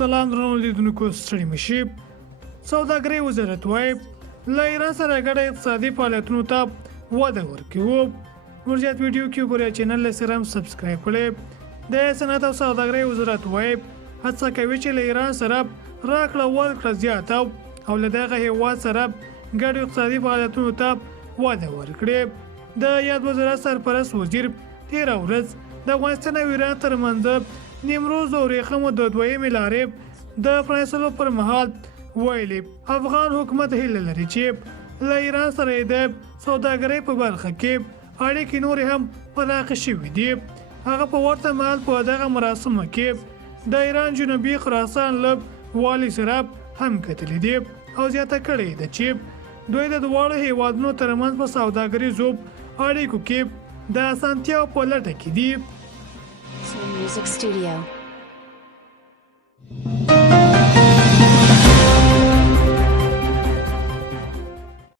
سلام درنو لیدونکو ستړي مشي. سوداګرۍ وزارت وايي له ایران سره ګډه اقتصادي فعالیتونو ته وده ورکوي. ورجات ویډیو کې ګورئ چینل له سره سبسکرایب کړئ. د صنعت او سوداګرۍ وزارت وايي هڅه کوي چې له ایران سره راکړه ورکړه زیاته او له دغه هیواد سره ګډه اقتصادي فعالیتونو ته وده ورکړي. د یاد وزارت سرپرست وزیر تیره ورځ د افغانستان او ایران ترمنځ نیمروز او ریخمو د دویمې لارې د پرانیستلو پر مهال ویلي افغان حکومت هیله لري چې له ایران سره د سوداګرۍ په برخه کې اړیکې نورې هم پراخې شوې دي. هغه په ورته مهال په دغه مراسمو کې د ایران جنوبي خراسان له والي سره هم کتلې دي او زیاته کړې ده چې دوی د دواړو هیوادونو ترمنځ په سوداګریزو اړیکو کې د اسانتیاو په لټه کې دي. Music Studio.